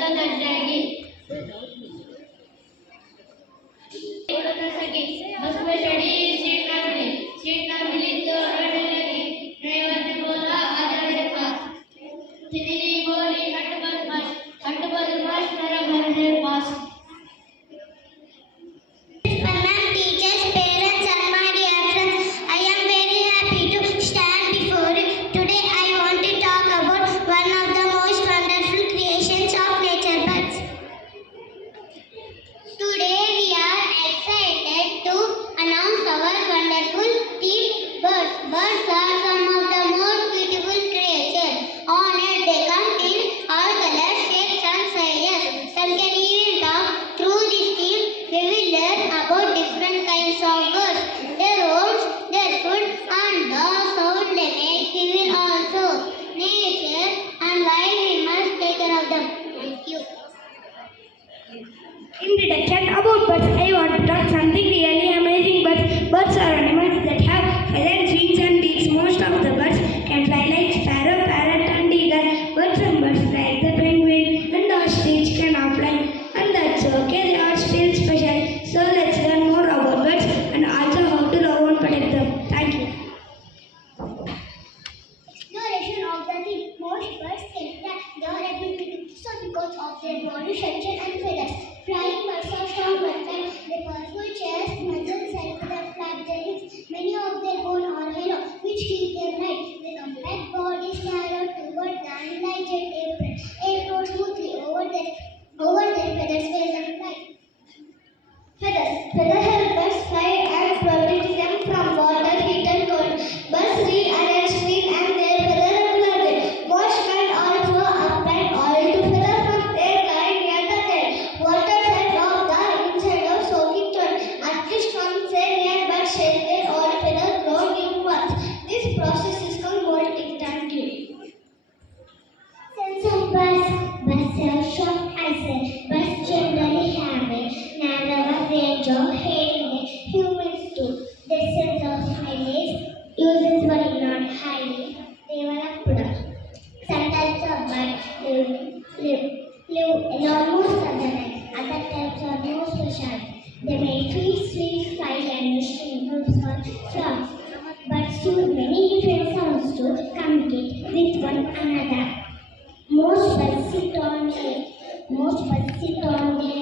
तो दट जाएगी। उड़ न सकी, बस में चढ़ी, सीट ना मिली तो रोने लगी। ड्राइवर ने बोला आजा मेरे पास। तितली बोली हट बदमाश मेरा घर है पास। Teachers, parents, and my dear friends, I am very happy to stand before you. Today I want to talk about one of the most wonderful creations of nature, birds. Today we are excited to announce our wonderful team, birds. Birds are some of the most beautiful creatures on earth. They come in all colors, shapes, and sizes. Some can even talk. Through this team, we will learn about different kinds of birds, their homes, their food, and the sound they make. We will also nature and why we must take care of them. Thank you. Introduction about birds. I want to talk something really amazing. Birds are animals that have feathers, wings, and beaks. Most of the birds can fly like sparrow, parrot, and eagle. But some birds like the penguin and ostrich cannot fly, and that's okay. They are still special. So let's learn more about birds and also how to love and protect them. Thank you. Exploration of the deep. Most birds can fly. They are able to do so because of their body structure and feathers. Flying birds are strong but their powerful chest muscles help them flap their wings. Many of their bones are yellow, which keep them light. Their compact bodies narrow toward the light jet air flows smoothly over their feathers where them fly. Feather help birds fly and protect them from water, heat and cold. Birds rearrange, clean and their feather regularly. Most kind also apply oil to feather from their kind near the tail. Water sets off the inside of soaking throat. At least one near birds shed their old feather grown new ones. This process is called molting. Thank you. Sense of birds. Birds have short eyesight. Birds generally have a narrower range of hearing than humans do. Their sense of eyes uses were not highly developed. Some types of birds live alone most of the time. Other types are more special. They may feed, sleep, fly, and string groups or flocks. Birds use many different sounds to communicate with one another. Most birds sit on the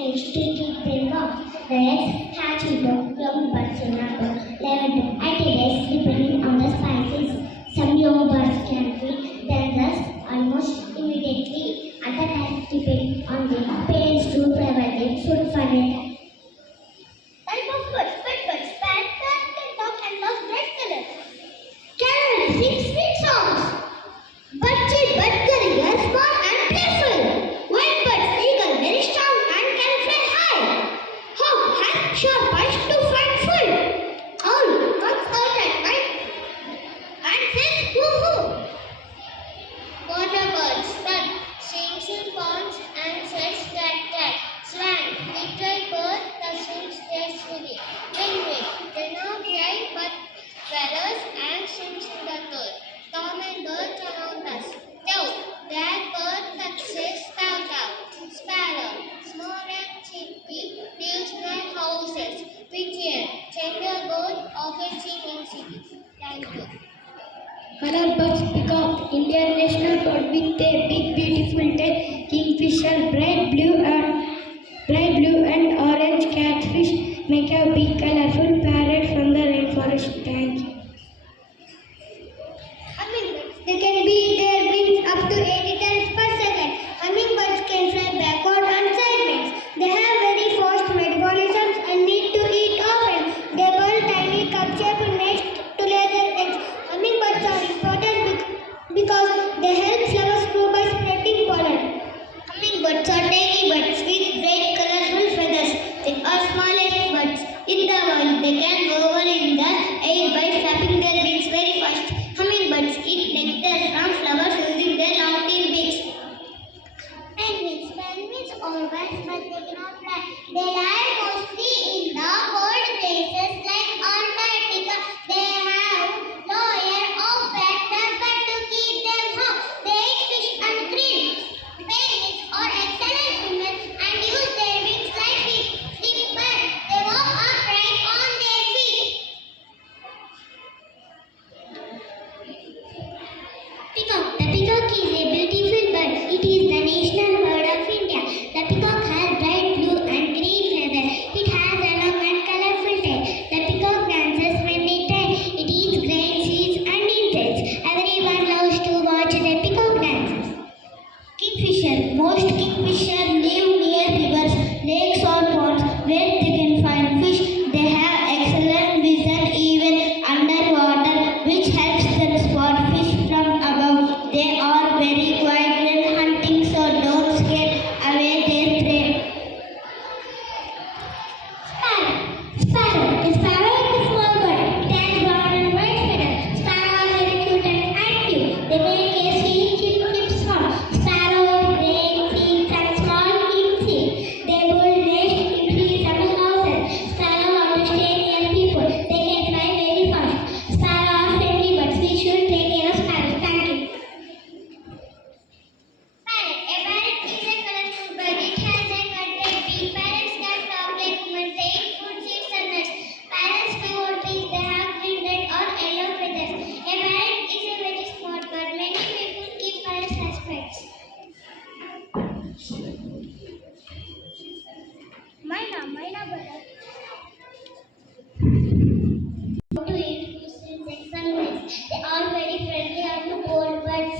edge to keep them warm. The eggs hatch into young birds in about 11 to 80 days, depending on the species. Some young birds can feed themselves almost immediately. Other types depend on the parents to provide them food for their type of birds. Pet birds. Pet birds can talk and love bright colors. Canary sings sweet songs. Budgie Budgari are smart and playful. White birds, eagle, very strong and can fly high. Hawk has sharp eyes to find food. Owl runs out at night and says woohoo. Water birds, that sings in ponds and says that. Swan, little bird that sings gracefully. Penguin, they not fly but feathers and sings in the dirt. Tom and birds around us. Cow, that bird that says cow cow. Sparrow, small and chippy, lives near houses. Pigeon, gender bird often seen in cities. Thank you. Color birds: peacock, Indian national bird with a big beautiful tail. Kingfisher, bright blue and orange catfish make a big colorful parrot from the rainforest. Thank you. Hummingbirds. They can beat their wings up to 80 times per second. Hummingbirds can fly backward and sideways. They have very fast metabolisms and need to eat often. They build tiny cup-shaped nests to lay their eggs. Hummingbirds are important because they help flowers grow by spreading pollen. Hummingbirds are tiny birds with bright colorful feathers. They are smallest birds in the world. They can go over in the air by flapping their wings very fast. Hummingbirds eat nectar from flowers using their long thin beaks. Penguins are birds but they cannot fly. They live mostly in the cold places like Antarctica. They have layer of fat but to keep them warm. They eat is a beautiful bird. It is the national bird of India. The peacock has bright blue and green feathers. It has a long and colorful tail. The peacock dances when it dies. It eats grain, seeds and insects. Everyone loves to watch the peacock dances. Kingfisher. Most kingfisher live near rivers, lakes or ponds where they can find fish. They have excellent vision even underwater, which helps them spot fish from above. They are very quiet when hunting, so don't scare away their prey. Sparrow. Sparrow. A sparrow is a small bird. It has brown and white feathers. Sparrow are very cute and active. They make a sweet chip chip sound. Sparrow break seeds and small insects. They build nests in trees and houses. Sparrow want to stay near people. They can fly very fast. Sparrow are friendly birds. We should take care of sparrows. Thank you. Parrot. A parrot is a colorful bird. It has a curved beak. Parrots can talk like humans. They eat food, seeds and nuts. Parrots fly over trees. They have green, red or yellow feathers. A parrot is a very smart bird. Many people keep parrots as pets. Myna bird. To eat fruits, insects and nuts. They are very friendly and bold birds.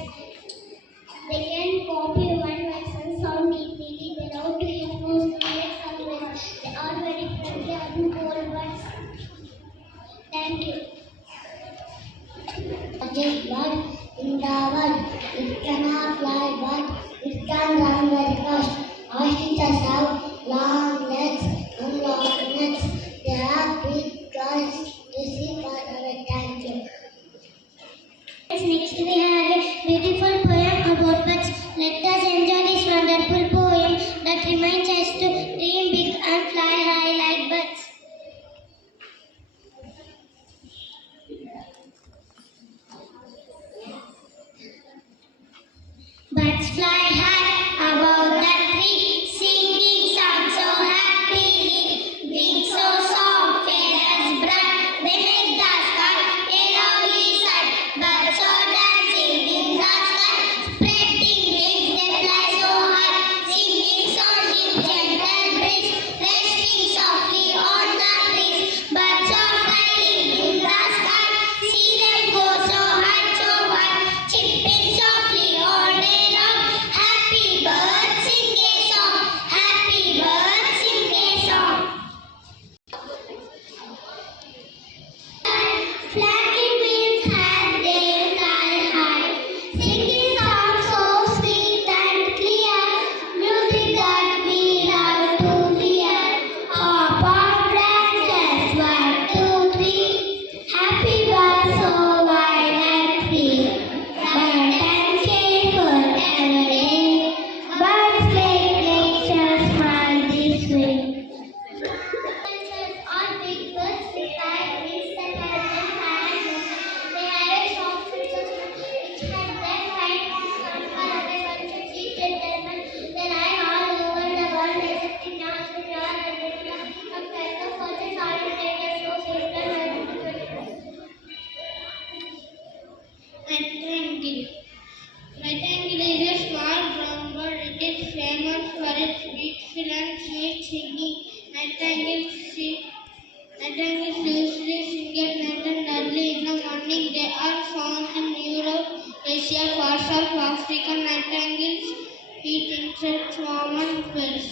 They can copy one voice and sound easily. They love to eat fruits, insects and nuts. They are very friendly and bold birds. Thank you. Largest bird in the world. It cannot fly, but it can run very fast. Ostriches have long legs and long necks. They have big claws to see far away. Thank you. Next we have a beautiful poem about birds. Let us enjoy this wonderful poem that reminds us to dream big and fly high like birds. Birds fly high above the tree, singing songs so happily. Wings so soft, feathers bright, they make the sky a lovely sight. Birds are dancing in the sky, spreading wings, they fly so high, singing songs in gentle breeze, resting softly on the trees. Birds are flying in the sky, see them go so high, chirping softly all day long. Happy birds sing a song, happy birds sing a song. Flapping wings as they fly high, singing songs so sweet and clear, music that we love to hear. Hop on branches, 1, 2, 3. Happy birds so wide and free. Bright and cheerful every day. Birds make nature smile this way. Are big birds with bright wings that have them parrots. They have a soft feature which has them fine from far away one to see gentlemen. They lie all over the world except in Australia and America. Compared to fortunes are in danger so safe and Nightingale. Nightingale is a small brown bird. It is famous for its beautiful and sweet singing. Nightingales usually sing at night and early in the morning. They are found in Europe, Asia, parts of Africa. Nightingales eat insects, worms and birds.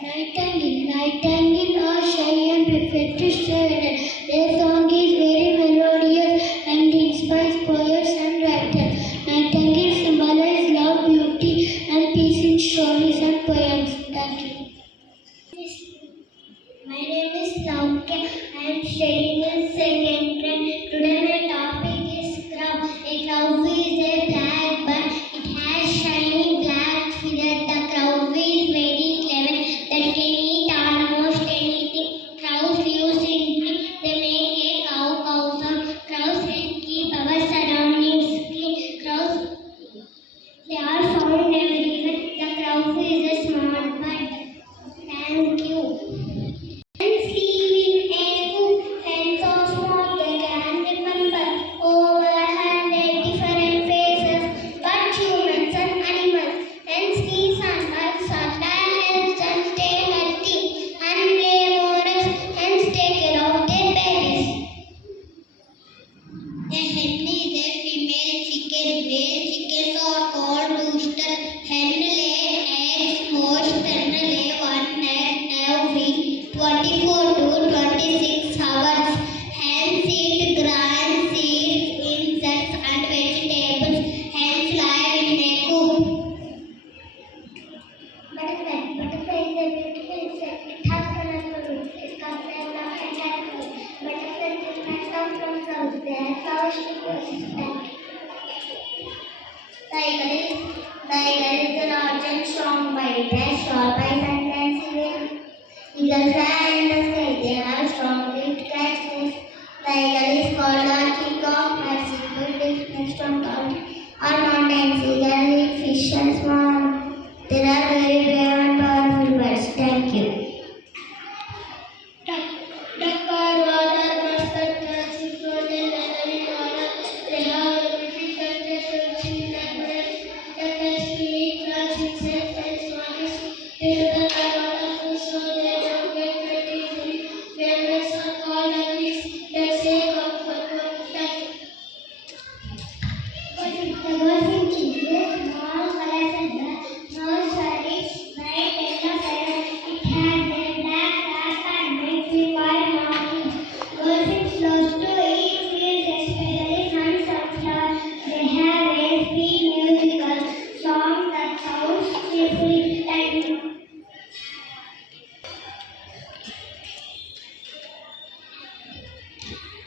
Thank you. Nightingale are shy and prefer to stay hidden. Their song is very melodious and inspires poets and writers. Nightingale symbolize love, beauty, and peace in stories and poems. Thank you. My name is Laukya. I am studying in second grade. Today my topic is crow. A crow is a black bird. It has shiny black feathers. The crow is very clever. That can eat almost anything. Crows live in trees. They make a cow Tiger is the large and strong body that short by and can see well. Eagles fly in the sky, they have strong lift catches. Tiger is called a king of merciful lift from on mountains. Eagle eat fish and small. They are very brave and powerful birds. Thank you. Duck are water birds that can see frozen weather in water. They have ability that they can see like birds. They can speak, flash, insects, and swans. They are waterful, so they don't get wet easily. Their legs are called ducklings. They say comfort. Thank you. The golden children, small colors and the nose is bright yellow color. It has a black back and red white markings. Golden loves to eat seeds, especially some sunflowers. They have a sweet musical song that sounds cheerfully. Thank you.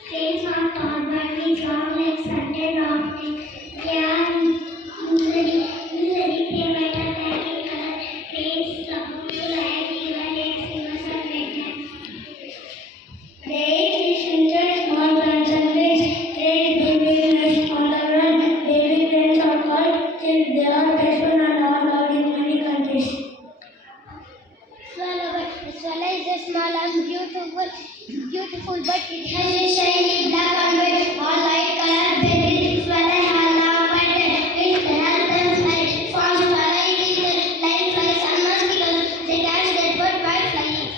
Cranes are tall but with long legs and a long neck. They are usually pale white and black in color. Cranes belong to lion, eagle, lynx, lemurs, and rednecks. They eat fish, small plants, and fish. Cranes live in smaller world. Baby cranes are called chicks. They are peaceful and are loved in many countries. Swallow is a small and beautiful, but it has a shiny black and white or light color. Baby swallow have long white wings that help them fly. For swallow, it is like flies and mosquitoes. They catch their food while flying.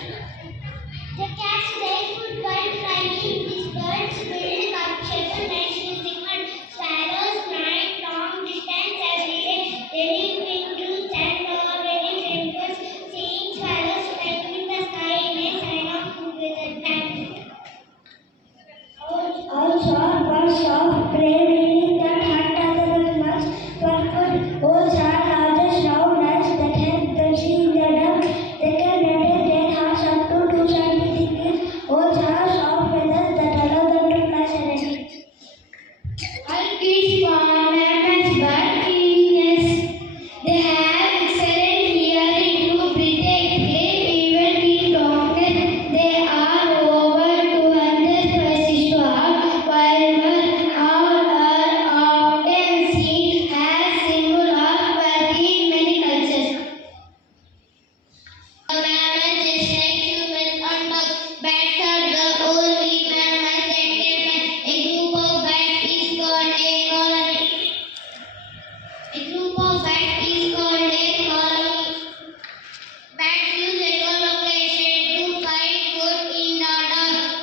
They catch their food while flying. These birds build comfortable nests using mud. Swallows fly long distance every day. They live in roots and cover very rainforests. Seeing swallows flying in the sky is a sign of good weather. Thank you. Owls are birds of prey, meaning that hunt other animals for food. Owls are largest round necks that help them see in the dark. They can rotate their hearts up to 270 degrees. Owls have soft feathers that allow them to fly silently. Monkeys form mammals but genius. They have excellent hearing to predict even in darkness. They are over 200 species strong, while one owl are often seen as symbol of quality in many cultures. The mammals just like humans or dogs. Bats are the only mammals that can fly. A group of bats is called a colony. A group of bats is called a colony. Bats use echolocation to find food in the dark.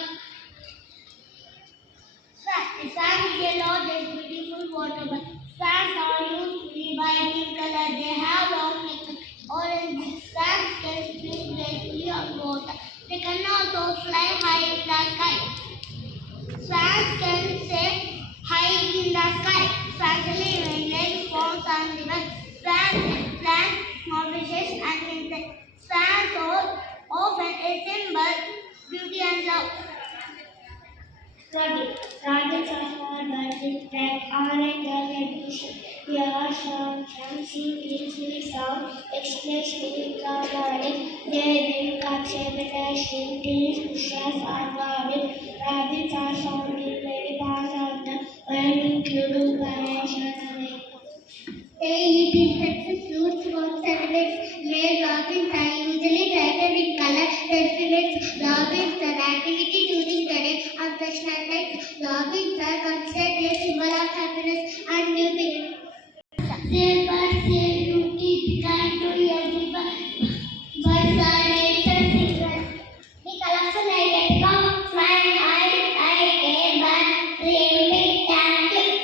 Swans is a large and beautiful water bird. Swans are usually white in color. They have long necks, orange beaks. Swans can swim gracefully on water. They can also fly high in the sky. Swans can stay high in the sky. Swans live in lakes, ponds, and rivers. Swans eat plants, small fishes, and insects. Swans are often a symbol, beauty, and love. Rabbits are small birds with black, orange, and red bushes. They are short, fancy, easily found, especially in the morning. They will capture the dashing trees, bushes, and gardens. Rabbits are found in many parts of the world, including Bangladesh and America. They eat insects, fruits, worms, and nuts. Male robins are usually brighter in color than females. Robins are activity during the day and freshness night. Robins are considered a symbol of happiness and new beginnings. They birds say to keep kind to everyone. Birds are nature's secrets. The colorful identical flying high like a bird, dreaming, dancing.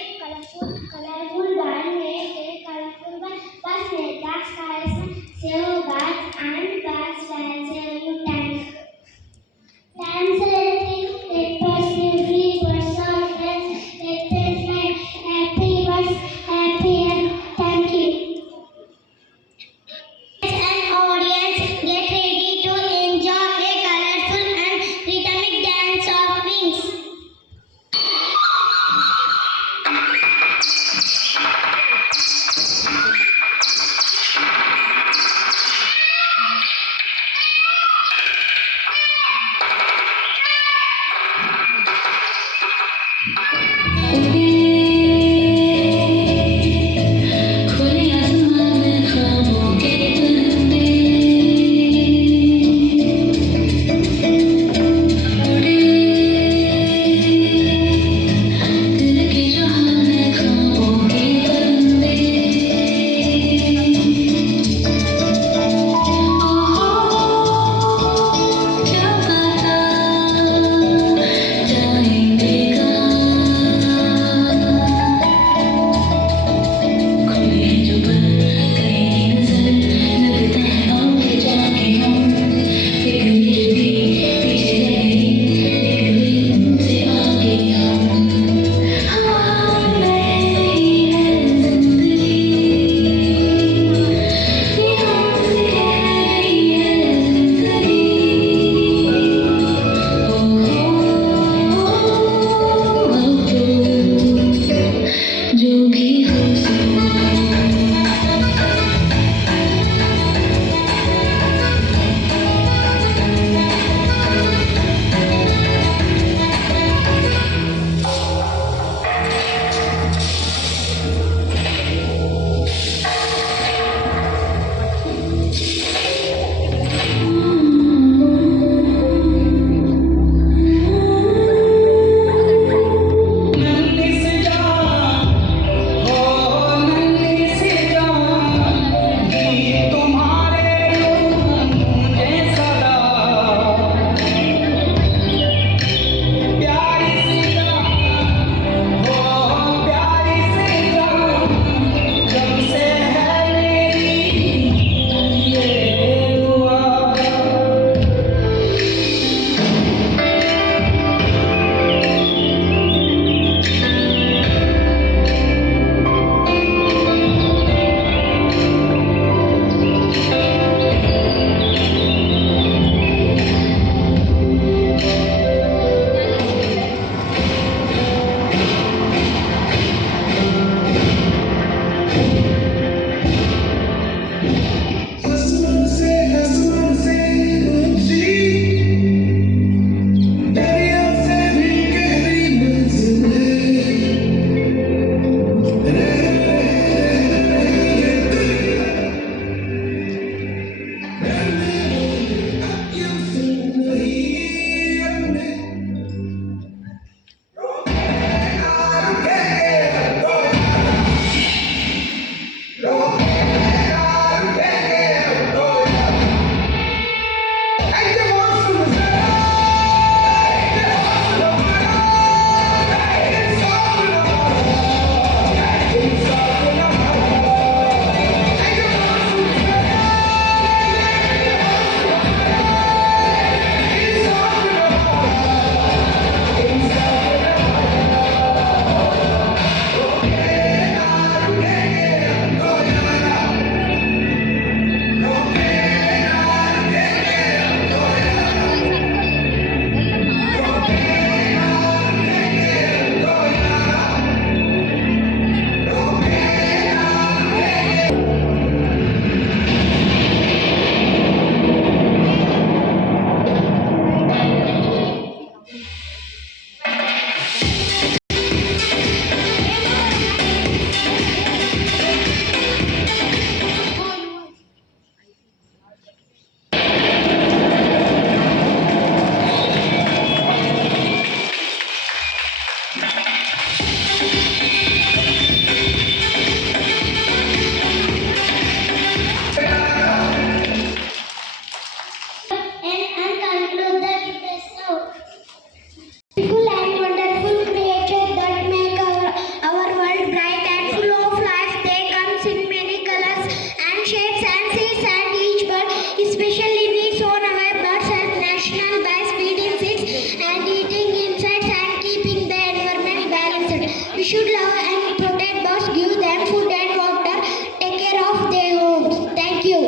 protect birds, give them food and water, take care of their homes. Thank you.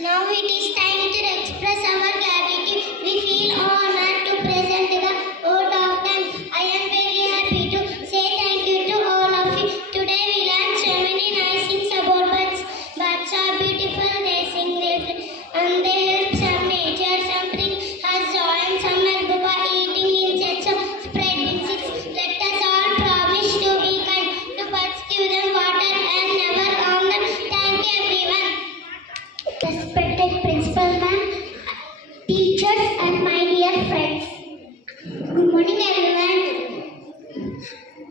Now it is time to express our gratitude. We feel honored to present the vote of thanks. I am very happy to say thank you to all of you. Today we learned so many nice things about birds. Birds are beautiful, they sing, and they help some nature, some bring us joy, and some help by eating insects or spreading seeds. Let us all promise to be kind to birds, give them water and never harm them. Thank you everyone. Respected principal ma'am, teachers and my dear friends. Good morning everyone.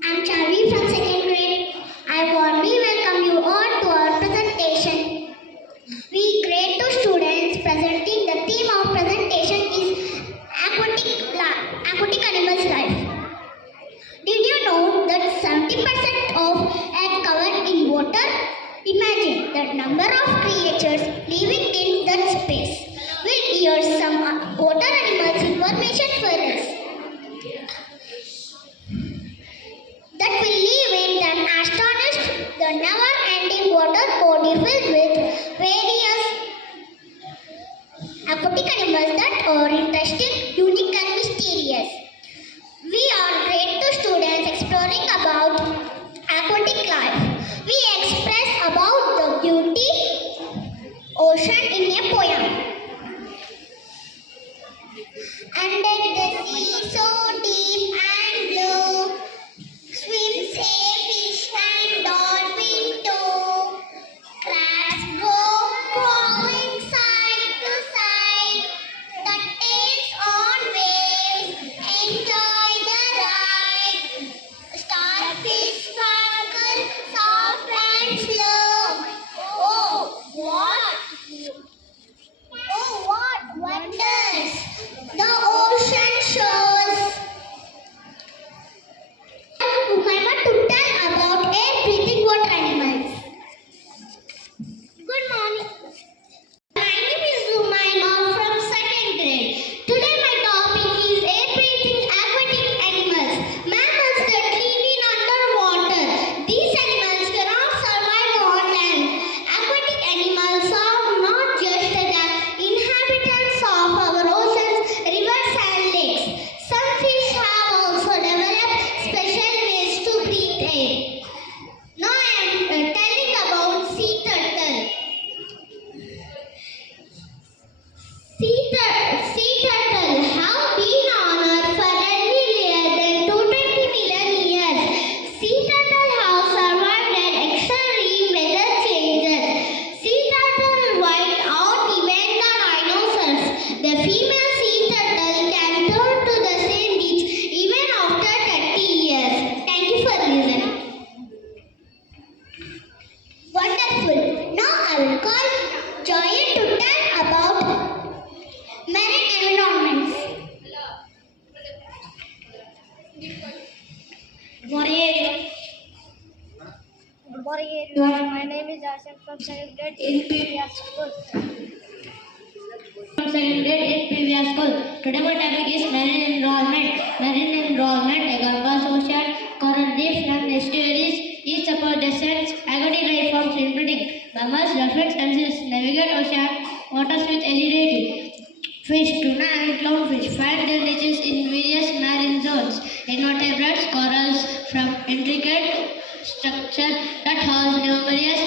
I'm Charvi from second grade. I warmly welcome you all to our presentation. We grade 2 students presenting the theme of presentation is aquatic animals life. Did you know that 70% of earth covered in water? Imagine the number of creatures living in that space. We'll hear some water animals information for us. That will leave in them astonished the never-ending water body filled with various aquatic animals that are interesting, unique and mysterious. We are grade 2 students exploring about aquatic life. We express about the beauty ocean in a poem. Under the sea so deep and blue, swims a fish and dolphin too. Crabs go crawling side to side, turtles on waves enjoy the ride. Starfish sparkle soft and slow. What wonders the ocean shows. Umayma to tell about air-breathing water animals. Good morning. My name is Umayma from second grade. Today my topic is air-breathing aquatic animals, mammals that live in underwater. These animals cannot survive on land. Aquatic animals are not just the inhabitants of our oceans, rivers and lakes. Some fish have also developed special ways to breathe air. Now I am telling about sea turtle. Sea turtle have been on Earth for earlier than 220 million years. Sea turtle have survived an extreme weather changes. Sea turtle wiped out even the dinosaurs. The female sea turtle can turn to the same beach even after 30 years. Thank you for listening. Wonderful. Now I will call Joy to tell about marine environments. Good morning everyone. My name is Asif from second grade in PVR school. Today my topic is marine environment. Marine environment encompasses ocean, coral reefs and estuaries. Each supports descents, aquatic life forms including mammals, dolphins and seals navigate ocean waters with agility. Fish, tuna and clownfish find their niches in various marine zones. Invertebrates, corals from intricate structure that house numerous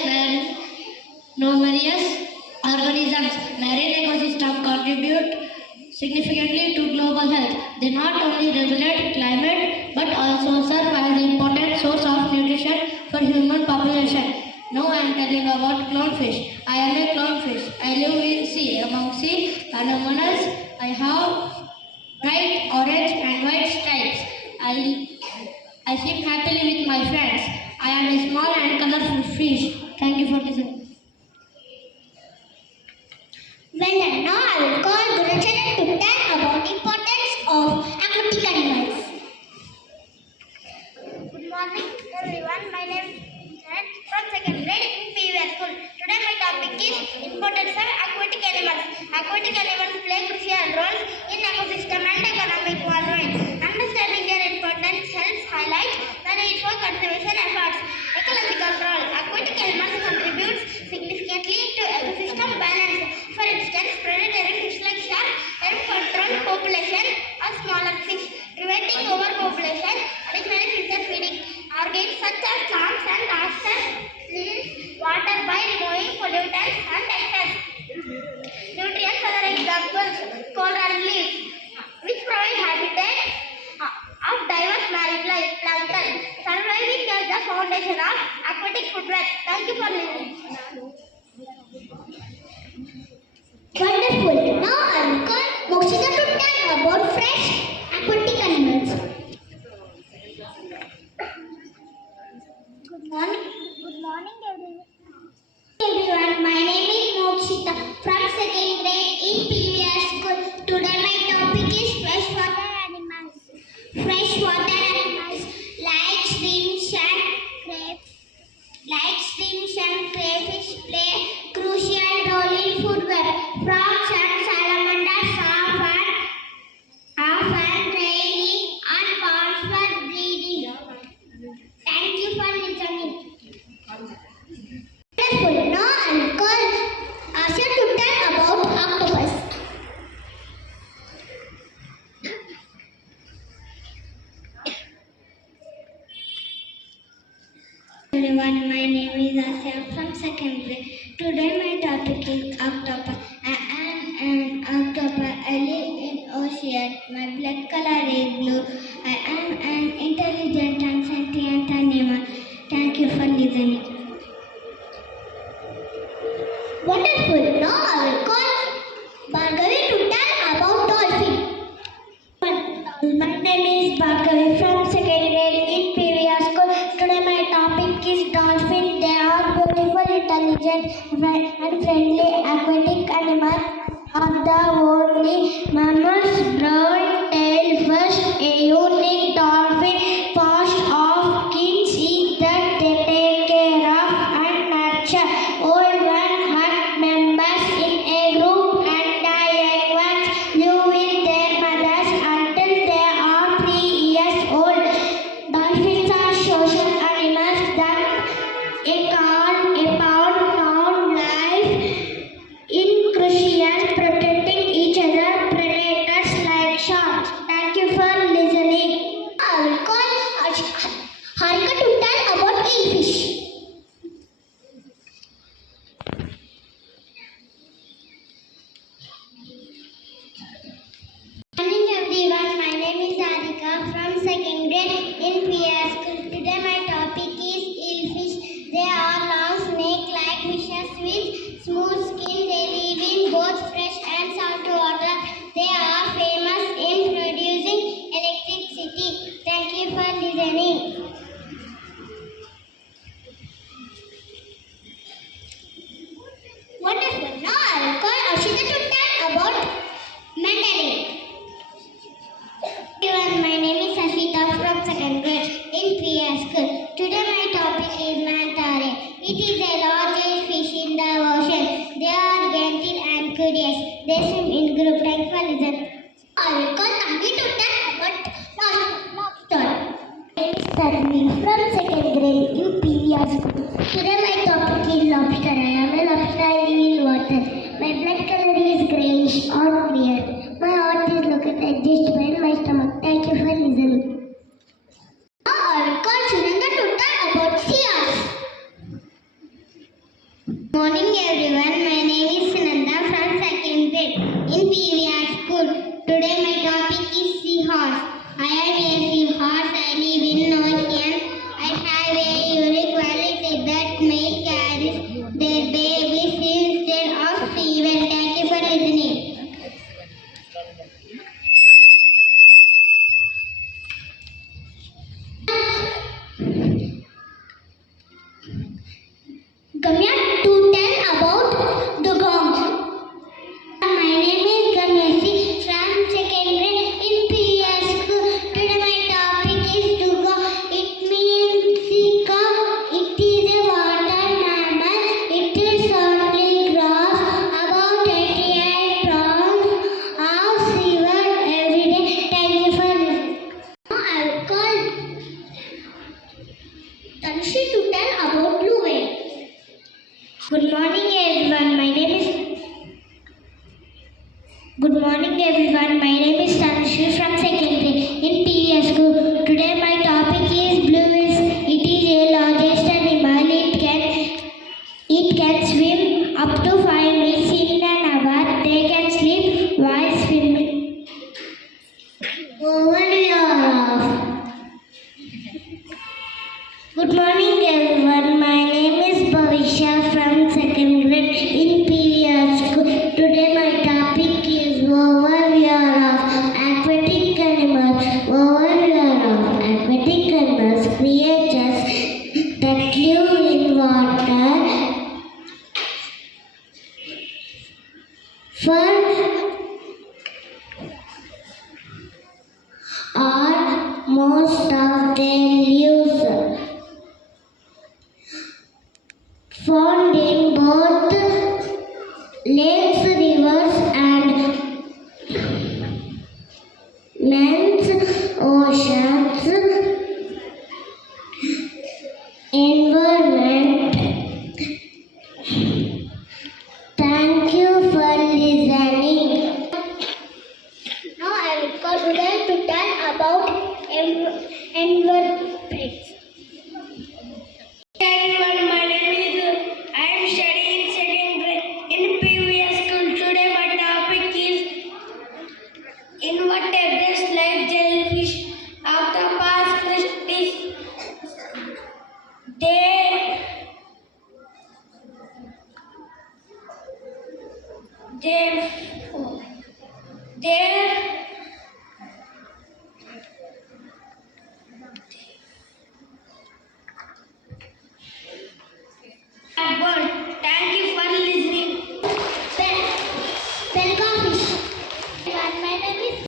organisms. Marine ecosystems contribute significantly to global health. They not only regulate climate but also serve as an important source of nutrition for human population. Now I am telling about clownfish. I am a clownfish. I live in sea. Among sea anemones, I have bright orange and white stripes. I swim happily with my friends. I am a small and colorful fish. Thank you for listening. Well done. Now I will call Gurucharan to tell about importance of aquatic animals. Good morning everyone. My name is Charan from second grade in PVR school. Today my topic is importance of aquatic animals. Aquatic animals play crucial roles in ecosystem and economic development. Understanding their importance helps highlight the need for conservation efforts. Ecological role. Aquatic animals contribute significantly to ecosystem balance. For instance, predatory fish like shark help control population of smaller fish, preventing overpopulation. Additionally, filter feeding organs such as clams and oysters cleans water by removing pollutants and excess. Nutrients, other examples, coral reefs, which provide habitat of diverse marine life, plankton, surviving as the foundation of aquatic food web. Thank you for listening. Wonderful. Now I will call Moksita to tell about fresh aquatic animals. Good morning. Good morning, everyone. My name is Mokshita from second grade in PVR school. Today my topic is freshwater animals. Freshwater animals like shrimps and crayfish play crucial role in food web. Frogs and salamanders often training on ponds for breeding. Thank you for listening. Wonderful. Now I will call Asha to tell about octopus. Everyone, my name is Asya from second grade. Today my topic is octopus. I am an octopus. I live in ocean. My blood color is blue. I am an intelligent and sentient animal. Thank you for listening. Wonderful. Now I will call Bhargavi to tell about dolphin. My name is Bhargavi from second grade in PVR school. Today my topic is dolphin. They are beautiful, intelligent, and friendly aquatic animals of the only mammals. Brown tail fish, a unique dolphin past of kings is that they take care of and nurture old and hurt members in a group, and the young ones live with their mothers until they are 3 years old. Dolphins are social animals that found life in crucial protecting each other predators like sharks. Thank you for listening. I will call Harika to tell about eelfish. Good morning everyone, my name is Harika from second grade in PVR school. Today my topic is eelfish. They are long snake-like fishes with smooth skin. They live in both fresh and salt water. They are famous in producing electricity. Thank you for listening. Wonderful. Now I will call Ashita to tell about mandarin. Everyone, my name is Ashita from second grade in PVR school. Today my topic is manta ray. It is the largest fish in the ocean. They are gentle and curious. They swim in group. Thanks for listening. I will call Tanvi to tell about lobster. My name is Tanvi from second grade in PVR school. Today my topic is lobster. I am a lobster. I live in water. My blood color is greyish or clear. My heart is located just behind my stomach. Thank you for listening. Now I will call Sunanda to tell about seals. Morning everyone, my name is Sunanda from second grade in PVR school. Today my topic is seahorse. I am a seahorse. I live in ocean. I have a unique quality that male carries their babies instead of female. Thank you for listening. Gamya to tell about dugong. My name is Gamyasi from second grade in PVR school. Today my topic is dugong. It means sika. It is a water mammal. It is only grows about 88 pounds of silver every day. Thank you for listening. Now I will call Tanushree to tell about blue whale. Good morning everyone. My name is Tanushree from second grade in PVS school. Today my topic is blue whales. It is a largest animal. It can swim up to 5 miles in an hour. They can sleep while swimming. Overview of. Good morning everyone. My name is Bhavisha from second grade in PVR school. Today my topic is overview of aquatic animals. Overview of aquatic animals, creatures that live in water for or most of their lives. Found in both lakes, rivers, and men's oceans environment. Thank you for listening. Now I will go today to tell about invertebrates. Everyone, my name is I am studying in second grade in PVS school. Today my topic is invertebrates like jellyfish, octopus, fishes. They Thank you for listening. Pelgofish. My name is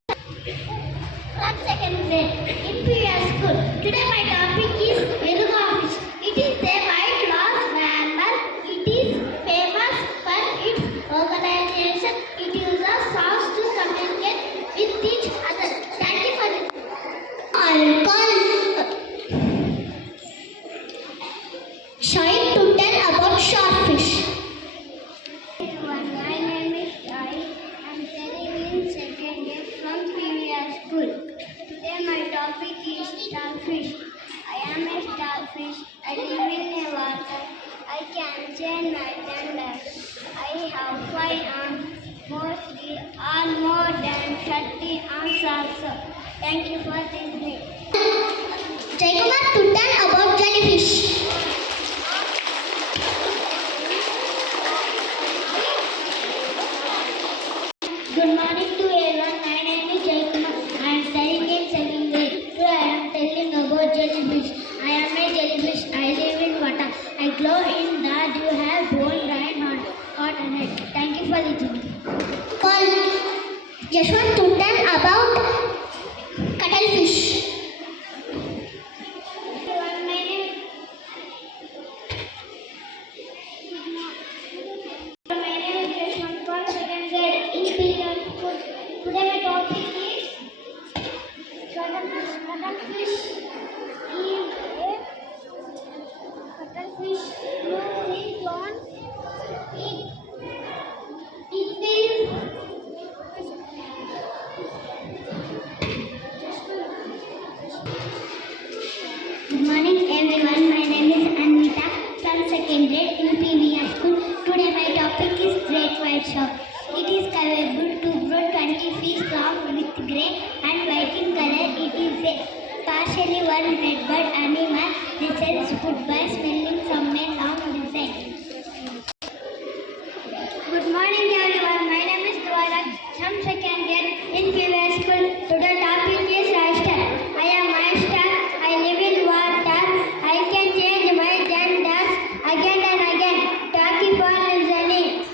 from second grade in PVS school. Today my topic is Pelgofish. It is a white lost mammal. It is famous for its organization. It uses songs to communicate with each other. Thank you for listening. I will call Shahid to tell about sharkfish. My name is Shahid. I am studying in second year from PVR school. Today my topic is starfish. I am a starfish. I live in the water. I can change night and day. I have 5 arms, mostly all more than 30 arms also. Thank you for listening. Jaykumar to tell about jellyfish. Good morning to everyone. My name is Jaykumar. I am studying in second grade. Today I am telling about jellyfish. I am a jellyfish. I live in water. I glow in that you have bone, brain, heart and head. Thank you for listening. Call Yashwant to tell about cuttlefish. My name is Yashwant from second grade in PVR school. Today my topic is cuttlefish. Cuttlefish lives on it is Good morning everyone. My name is Anvita from second grade in PVR school. Today my topic is great white shark. It is capable to grow 20 feet long with grey and white in color. It is a partially one-red bird animal. Resembles food by smelling from a long design. Good morning everyone. My name is Dwara from second grade in PVR school. Today topic is oyster. I am oyster. I live in water. I can change my genders again and again. Thank you for listening.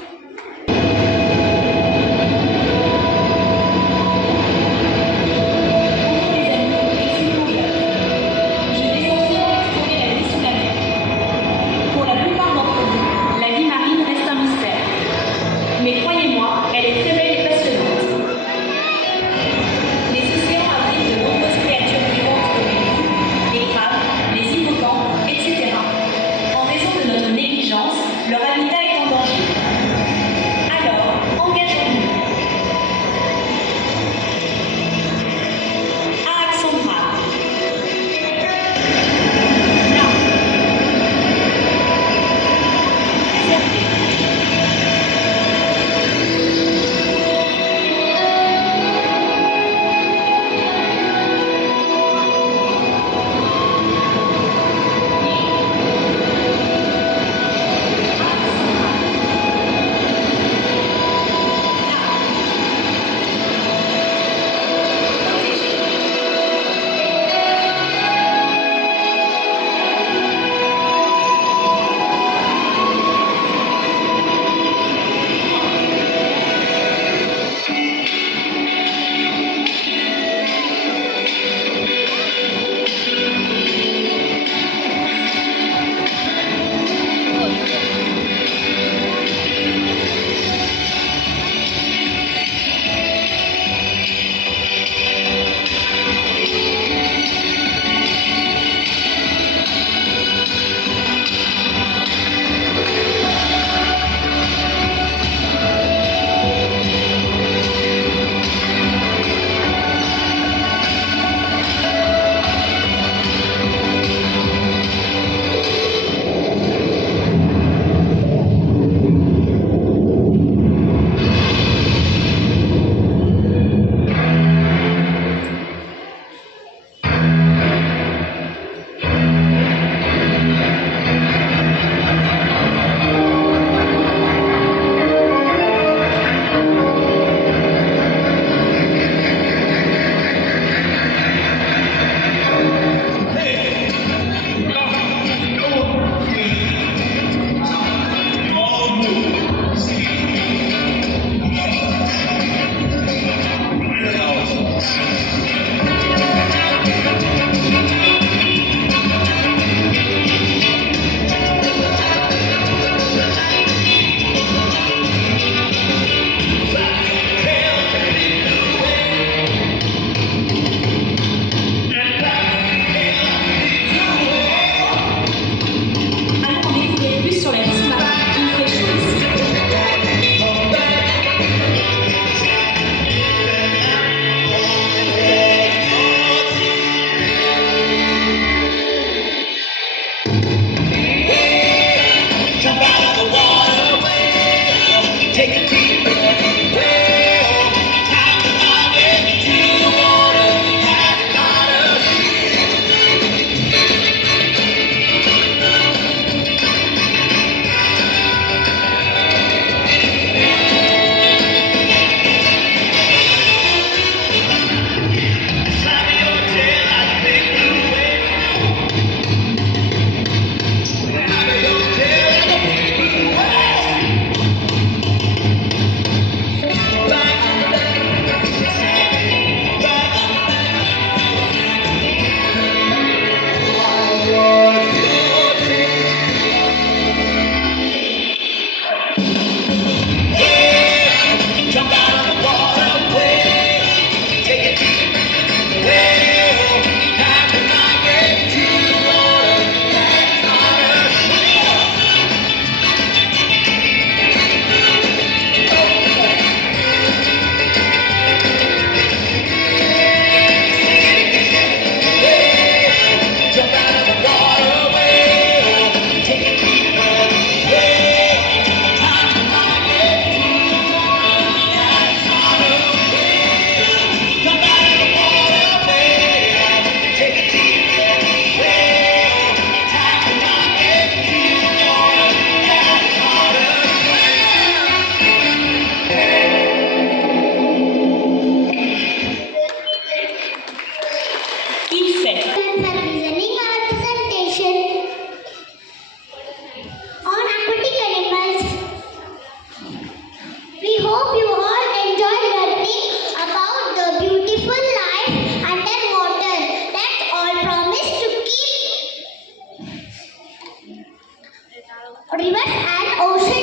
rivers and ocean